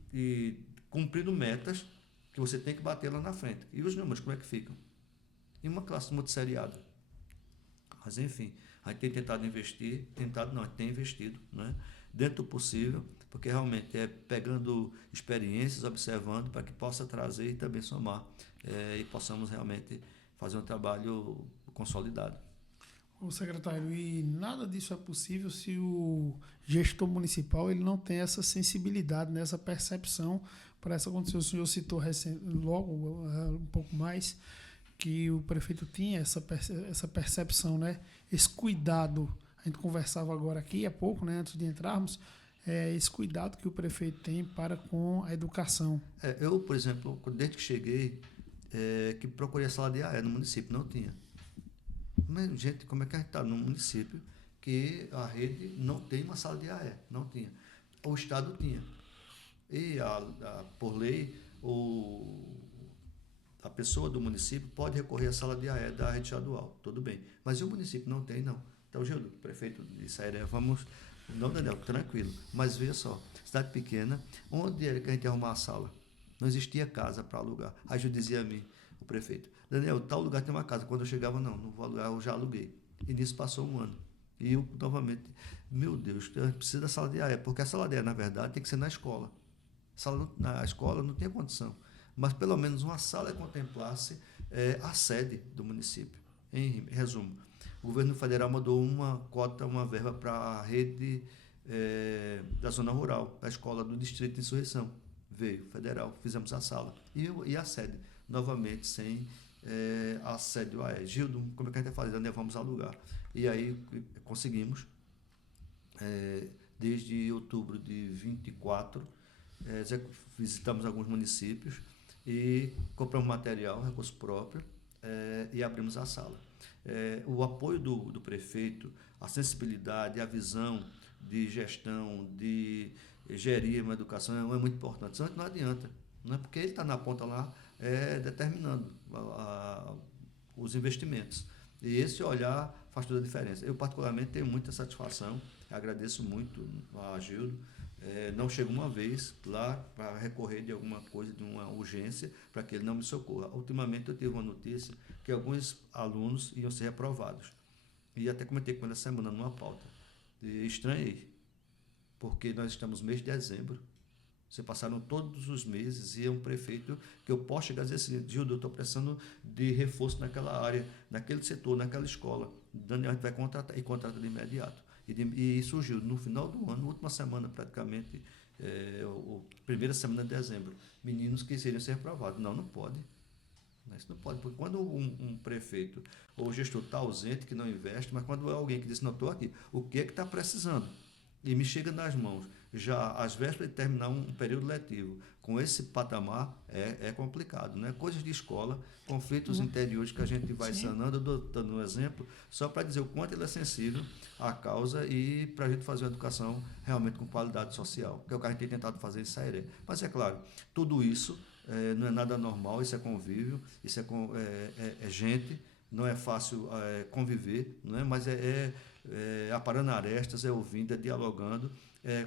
cumprindo metas que você tem que bater lá na frente. E os números, como é que ficam? Em uma classe multisseriada. Mas, enfim, a gente tem tentado investir, a gente tem investido, né? Dentro do possível, porque realmente é pegando experiências, observando, para que possa trazer e também somar, e possamos realmente fazer um trabalho consolidado. Ô secretário, e nada disso é possível se o gestor municipal ele não tem essa sensibilidade, né, essa percepção para essa condição. O senhor citou logo um pouco mais que o prefeito tinha essa percepção, né, esse cuidado. A gente conversava agora aqui há pouco, né, antes de entrarmos, esse cuidado que o prefeito tem para com a educação. Eu, por exemplo, desde que cheguei, que procurei a sala de AE no município, não tinha. Mas, gente, como é que a gente está num município que a rede não tem uma sala de AE? Não tinha. O Estado tinha. E, por lei, a pessoa do município pode recorrer à sala de AE da rede estadual. Tudo bem. Mas o município não tem, não. Então, Gildo, prefeito de Sairé, vamos... Não, Daniel, tranquilo. Mas veja só, cidade pequena, onde era que a gente ia arrumar a sala? Não existia casa para alugar. Aí eu dizia a mim, o prefeito, Daniel, tal lugar tem uma casa. Quando eu chegava, não vou alugar, eu já aluguei. E nisso passou um ano. E eu, novamente, meu Deus, eu preciso da sala de AE, porque a sala de AE, na verdade, tem que ser na escola. Na escola não tem condição. Mas pelo menos uma sala contemplasse a sede do município. Em resumo, o governo federal mandou uma verba para a rede da zona rural, da escola do Distrito de Insurreição. Veio federal, fizemos a sala. E a sede, novamente, sem a sede do AE. Gildo, como é que a gente vai fazer? Vamos alugar. E aí conseguimos, desde outubro de 24, visitamos alguns municípios e compramos material, recurso próprio, e abrimos a sala. O apoio do prefeito, a sensibilidade, a visão de gestão, de gerir uma educação é muito importante. Senão não adianta, não é porque ele está na ponta lá determinando os investimentos. E esse olhar faz toda a diferença. Eu, particularmente, tenho muita satisfação, agradeço muito a Gildo. Não chego uma vez lá para recorrer de alguma coisa, de uma urgência, para que ele não me socorra. Ultimamente eu tive uma notícia que alguns alunos iam ser reprovados. E até comentei com ele essa semana numa pauta. E estranhei, porque nós estamos no mês de dezembro. Você passaram todos os meses e é um prefeito que eu posso chegar a dizer assim, Gildo, eu estou precisando de reforço naquela área, naquele setor, naquela escola. Daniel, a gente vai contratar, e contrata de imediato. E surgiu no final do ano, última semana praticamente, primeira semana de dezembro, meninos que seriam ser reprovados. Não pode. Isso não pode, porque quando um prefeito ou o gestor está ausente, que não investe, mas quando é alguém que diz, não, estou aqui, o que é que está precisando? E me chega nas mãos, já às vésperas de terminar um período letivo, com esse patamar, é complicado, né? Coisas de escola, conflitos interiores que a gente vai sanando, dando um exemplo, só para dizer o quanto ele é sensível à causa e para a gente fazer uma educação realmente com qualidade social, que é o que a gente tem tentado fazer em Sairé. Mas é claro, tudo isso não é nada normal, isso é convívio, isso é gente, não é fácil conviver, não é? Mas aparando arestas, ouvindo, dialogando,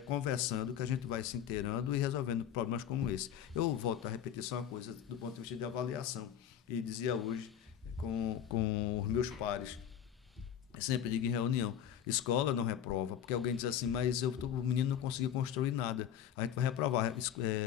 conversando, que a gente vai se inteirando e resolvendo problemas como esse. Eu volto a repetir só uma coisa do ponto de vista de avaliação, e dizia hoje com os meus pares, sempre digo em reunião, escola não reprova, porque alguém diz assim, mas o menino não conseguiu construir nada, a gente vai reprovar.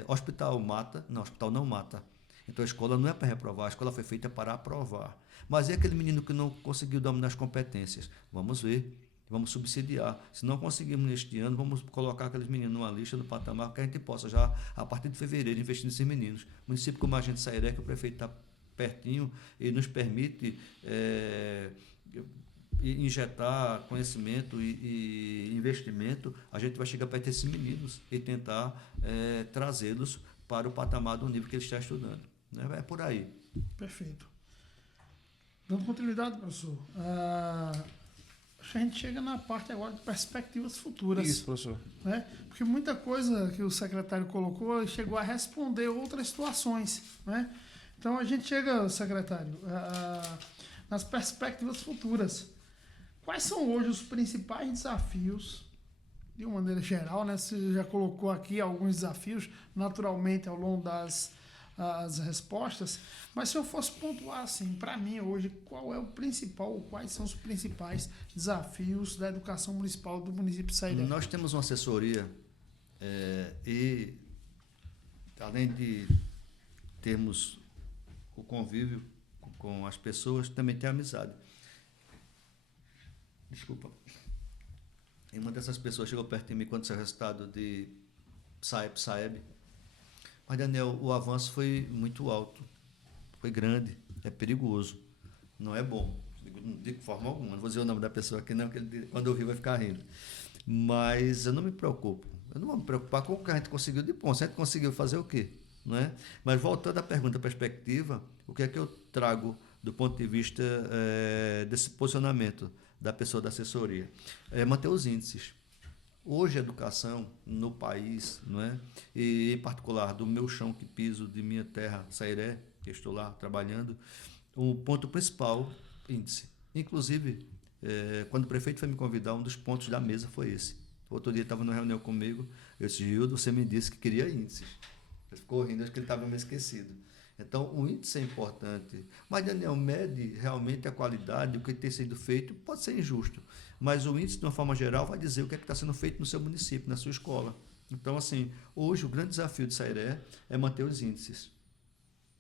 Hospital mata? Não, hospital não mata. Então a escola não é para reprovar, a escola foi feita para aprovar. Mas e aquele menino que não conseguiu dominar as competências? Vamos ver, vamos subsidiar. Se não conseguirmos neste ano, vamos colocar aqueles meninos numa lista, no patamar, que a gente possa já, a partir de fevereiro, investir nesses meninos. O município como a gente Sairé, que o prefeito está pertinho e nos permite injetar conhecimento e investimento, a gente vai chegar perto desses meninos e tentar trazê-los para o patamar do nível que ele está estudando. Né? É por aí. Perfeito. Dando continuidade, professor, acho que a gente chega na parte agora de perspectivas futuras. Isso, professor. Né? Porque muita coisa que o secretário colocou, ele chegou a responder outras situações. Né? Então a gente chega, secretário, nas perspectivas futuras. Quais são hoje os principais desafios, de uma maneira geral, né? Você já colocou aqui alguns desafios, naturalmente, ao longo das respostas, mas se eu fosse pontuar assim, para mim hoje, qual é o principal, ou quais são os principais desafios da educação municipal do município de Sairé? Nós temos uma assessoria e, além de termos o convívio com as pessoas, também tem a amizade. Desculpa. E uma dessas pessoas chegou perto de mim quando saiu o resultado de Saeb. Mas, Daniel, o avanço foi muito alto, foi grande, é perigoso, não é bom. Não digo de forma alguma, não vou dizer o nome da pessoa aqui, não, porque quando eu ouvir vai ficar rindo. Mas eu não me preocupo. Eu não vou me preocupar com o que a gente conseguiu de ponto. A gente conseguiu fazer o quê? Não é? Mas voltando à pergunta, perspectiva, o que é que eu trago do ponto de vista desse posicionamento da pessoa da assessoria? É manter os índices. Hoje a educação no país, não é? E em particular do meu chão que piso, de minha terra, Sairé, que estou lá trabalhando, o ponto principal, índice. Inclusive, quando o prefeito foi me convidar, um dos pontos da mesa foi esse. Outro dia estava numa reunião comigo, eu disse, Gildo, você me disse que queria índices. Ele ficou rindo, acho que ele estava meio esquecido. Então, o índice é importante. Mas, Daniel, mede realmente a qualidade, o que tem sido feito, pode ser injusto. Mas o índice, de uma forma geral, vai dizer o que é que está sendo feito no seu município, na sua escola. Então, assim, hoje o grande desafio de Sairé é manter os índices,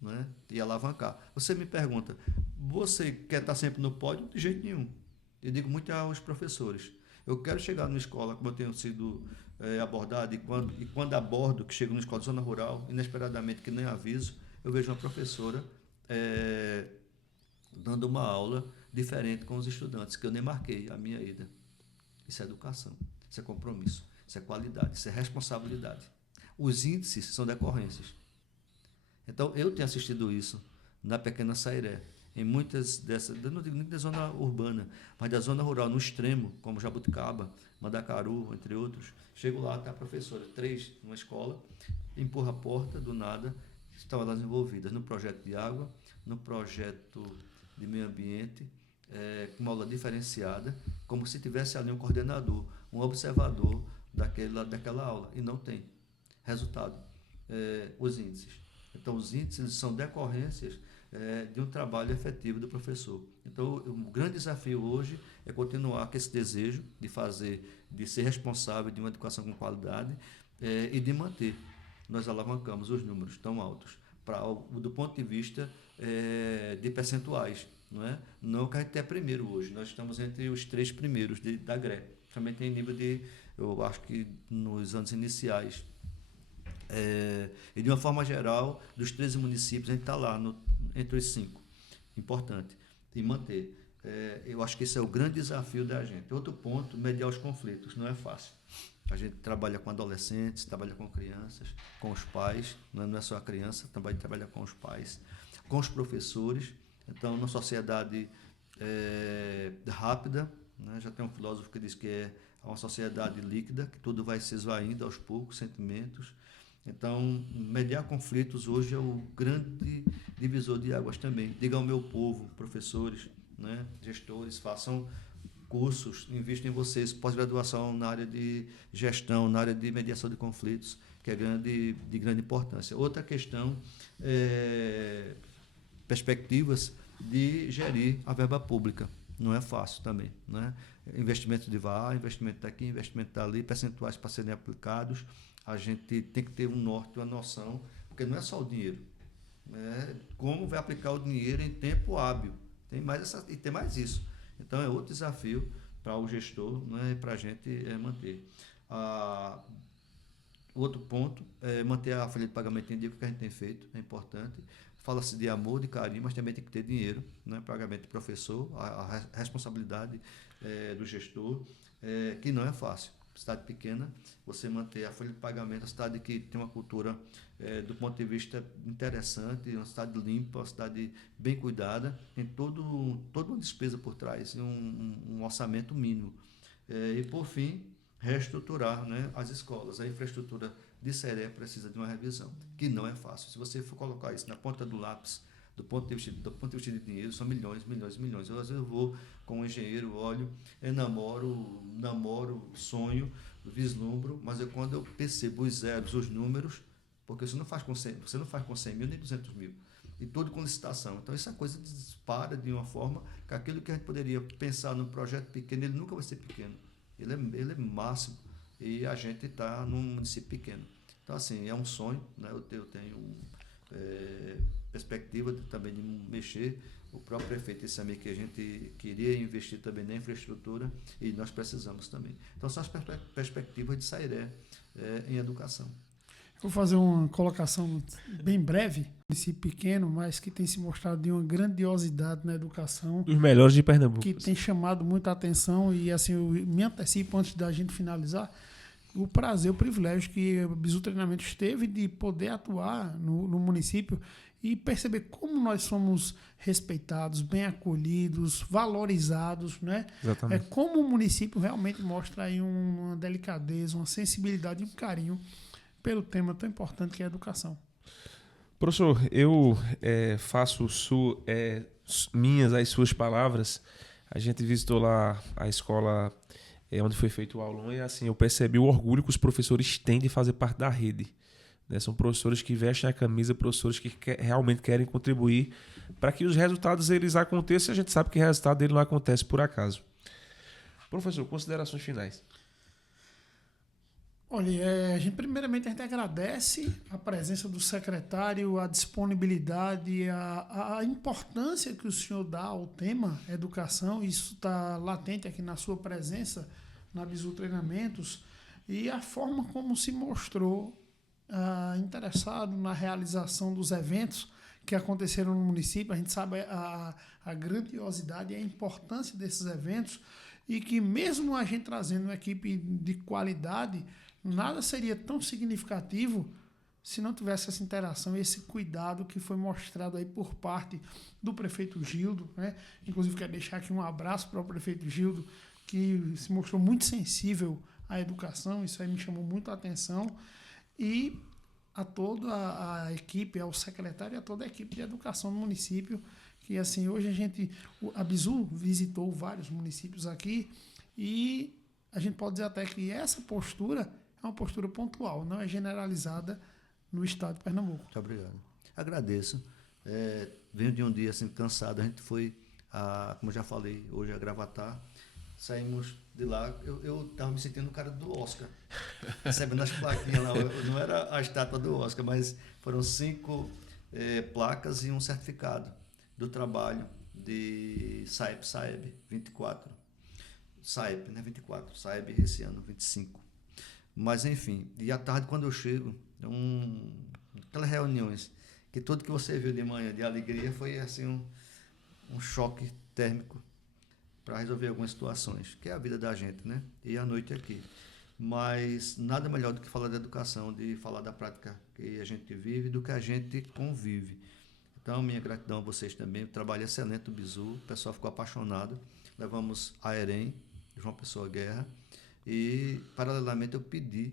né? E alavancar. Você me pergunta, você quer estar sempre no pódio? De jeito nenhum. Eu digo muito aos professores. Eu quero chegar numa escola, como eu tenho sido abordado, e quando abordo, que chego numa escola de zona rural, inesperadamente, que nem aviso, eu vejo uma professora dando uma aula diferente com os estudantes, que eu nem marquei a minha ida. Isso é educação, isso é compromisso, isso é qualidade, isso é responsabilidade. Os índices são decorrências. Então, eu tenho assistido isso na pequena Sairé, em muitas dessas, eu não digo nem da zona urbana, mas da zona rural, no extremo, como Jabuticaba, Mandacaru, entre outros. Chego lá, está a professora, 3 numa escola, empurra a porta, do nada, estão elas envolvidas no projeto de água, no projeto de meio ambiente, com uma aula diferenciada, como se tivesse ali um coordenador, um observador daquela aula, e não tem. Resultado, os índices. Então, os índices são decorrências de um trabalho efetivo do professor. Então, o grande desafio hoje é continuar com esse desejo de ser responsável de uma educação com qualidade e de manter. Nós alavancamos os números tão altos do ponto de vista de percentuais. Não é? Não que a gente é primeiro hoje, nós estamos entre os 3 primeiros da GRE. Também tem nível eu acho que nos anos iniciais. E de uma forma geral, dos 13 municípios, a gente está lá entre os 5. Importante. E manter. Eu acho que esse é o grande desafio da gente. Outro ponto, mediar os conflitos. Não é fácil. A gente trabalha com adolescentes, trabalha com crianças, com os pais, não é só a criança, também trabalha com os pais, com os professores. Então, numa sociedade rápida, né? Já tem um filósofo que diz que é uma sociedade líquida, que tudo vai se esvaindo aos poucos, sentimentos. Então, mediar conflitos hoje é o grande divisor de águas também. Diga ao meu povo, professores, né? Gestores, façam cursos, investem em vocês, pós-graduação na área de gestão, na área de mediação de conflitos, que é de grande importância. Outra questão perspectivas de gerir a verba pública. Não é fácil também. Né? Investimento de VAR, investimento daqui, investimento dali, percentuais para serem aplicados. A gente tem que ter um norte, uma noção, porque não é só o dinheiro. Né? Como vai aplicar o dinheiro em tempo hábil. Tem mais isso. Então, é outro desafio para o gestor, né, e para a gente manter. Outro ponto é manter a folha de pagamento em dia, que a gente tem feito, é importante. fala-se de amor, de carinho, mas também tem que ter dinheiro, né? Pagamento de professor, a responsabilidade do gestor, que não é fácil. Cidade pequena, você manter a folha de pagamento, a cidade que tem uma cultura do ponto de vista interessante, uma cidade limpa, uma cidade bem cuidada, tem toda uma despesa por trás, um orçamento mínimo. E, por fim, reestruturar, né, as escolas. A infraestrutura de Seré precisa de uma revisão, que não é fácil. Se você for colocar isso na ponta do lápis, do ponto de vista de dinheiro, são milhões, milhões, milhões. Às vezes eu vou com um engenheiro, olho, namoro, sonho, vislumbro, mas quando eu percebo os zeros, os números, porque você não faz com 100 mil nem 200 mil, e tudo com licitação. Então essa coisa dispara de uma forma que aquilo que a gente poderia pensar num projeto pequeno, ele nunca vai ser pequeno. Ele é máximo, e a gente está num município pequeno. Então, assim, é um sonho, né? Eu tenho perspectiva também de mexer. O próprio prefeito disse a mim que a gente queria investir também na infraestrutura e nós precisamos também. Então, são as perspectivas de Sairé em educação. Vou fazer uma colocação bem breve. Município pequeno, mas que tem se mostrado de uma grandiosidade na educação. Os melhores de Pernambuco. Que tem chamado muita atenção e, assim, eu me antecipo antes da gente finalizar, o prazer, o privilégio que o Bizu Treinamentos teve de poder atuar no município e perceber como nós somos respeitados, bem acolhidos, valorizados, né? Exatamente. Como o município realmente mostra aí uma delicadeza, uma sensibilidade e um carinho pelo tema tão importante que é a educação. Professor, eu faço minhas as suas palavras. A gente visitou lá a escola onde foi feito o aulão e assim eu percebi o orgulho que os professores têm de fazer parte da rede. Né? São professores que vestem a camisa, professores que realmente querem contribuir para que os resultados eles aconteçam. A gente sabe que o resultado dele não acontece por acaso. Professor, considerações finais. Olha, primeiramente a gente agradece a presença do secretário, a disponibilidade, a importância que o senhor dá ao tema educação. Isso está latente aqui na sua presença na Bizu Treinamentos e a forma como se mostrou interessado na realização dos eventos que aconteceram no município. A gente sabe a grandiosidade e a importância desses eventos e que mesmo a gente trazendo uma equipe de qualidade, nada seria tão significativo se não tivesse essa interação e esse cuidado que foi mostrado aí por parte do prefeito Gildo, né? Inclusive, quero deixar aqui um abraço para o prefeito Gildo, que se mostrou muito sensível à educação, isso aí me chamou muito a atenção, e a toda a equipe, ao secretário e a toda a equipe de educação do município, que assim, hoje a Bizu visitou vários municípios aqui e a gente pode dizer até que essa postura é uma postura pontual, não é generalizada no estado de Pernambuco. Muito obrigado. Agradeço. Venho de um dia assim, cansado. A gente foi, como já falei, hoje a Gravatar. Saímos de lá, eu estava me sentindo o cara do Oscar, recebendo as plaquinhas lá. Não era a estátua do Oscar, mas foram 5 placas e um certificado do trabalho de Saeb 24. Saeb, né? 24. Saeb esse ano, 25. Mas, enfim, e à tarde, quando eu chego, aquelas reuniões, que tudo que você viu de manhã de alegria foi assim um choque térmico para resolver algumas situações, que é a vida da gente, né? E a noite aqui. Mas nada melhor do que falar da educação, de falar da prática que a gente vive, do que a gente convive. Então, minha gratidão a vocês também. O trabalho excelente do Bizu, o pessoal ficou apaixonado. Levamos a EREM, João Pessoa Guerra, e, paralelamente, eu pedi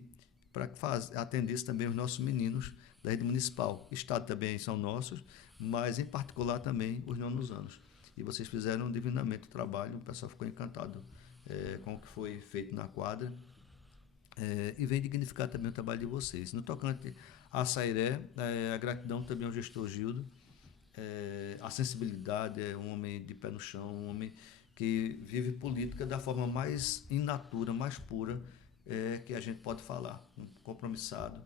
para que atendesse também os nossos meninos da rede municipal. Estado também são nossos, mas, em particular, também os nonos anos. E vocês fizeram divinamente o trabalho, o pessoal ficou encantado com o que foi feito na quadra, e veio dignificar também o trabalho de vocês. No tocante a Sairé, a gratidão também ao gestor Gildo, a sensibilidade, é um homem de pé no chão, um homem que vive política da forma mais in natura, mais pura que a gente pode falar, um compromissado.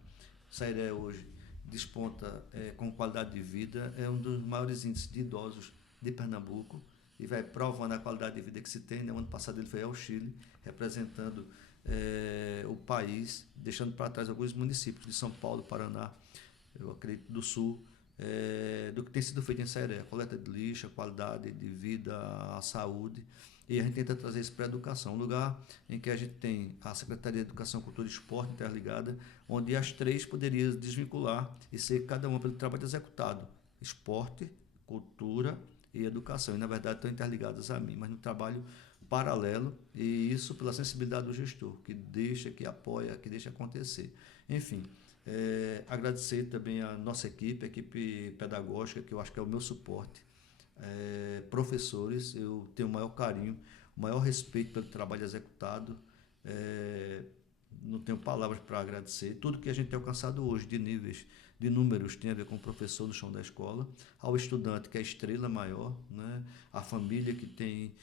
Sairé hoje desponta com qualidade de vida, é um dos maiores índices de idosos de Pernambuco e vai provando a qualidade de vida que se tem. No ano passado ele foi ao Chile, representando o país, deixando para trás alguns municípios de São Paulo, Paraná, eu acredito do Sul, do que tem sido feito em Sairé, coleta de lixo, a qualidade de vida, a saúde, e a gente tenta trazer isso para a educação, um lugar em que a gente tem a Secretaria de Educação, Cultura e Esporte interligada, onde as três poderiam desvincular e ser cada uma pelo trabalho executado, esporte, cultura e educação, e na verdade estão interligadas a mim, mas no trabalho paralelo, e isso pela sensibilidade do gestor, que deixa, que apoia, que deixa acontecer. Enfim, agradecer também a nossa equipe, a equipe pedagógica, que eu acho que é o meu suporte, professores, eu tenho o maior carinho, o maior respeito pelo trabalho executado, não tenho palavras para agradecer. Tudo que a gente tem alcançado hoje de níveis, de números, tem a ver com o professor no chão da escola, ao estudante, que é a estrela maior, né? A família que tem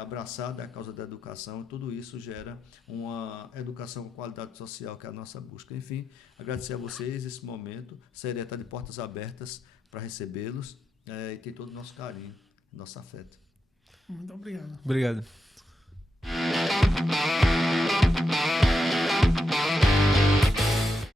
abraçado a causa da educação, tudo isso gera uma educação com qualidade social, que é a nossa busca. Enfim, agradecer a vocês esse momento, Sairé está de portas abertas para recebê-los, e tem todo o nosso carinho, nosso afeto. Muito obrigado. Obrigado.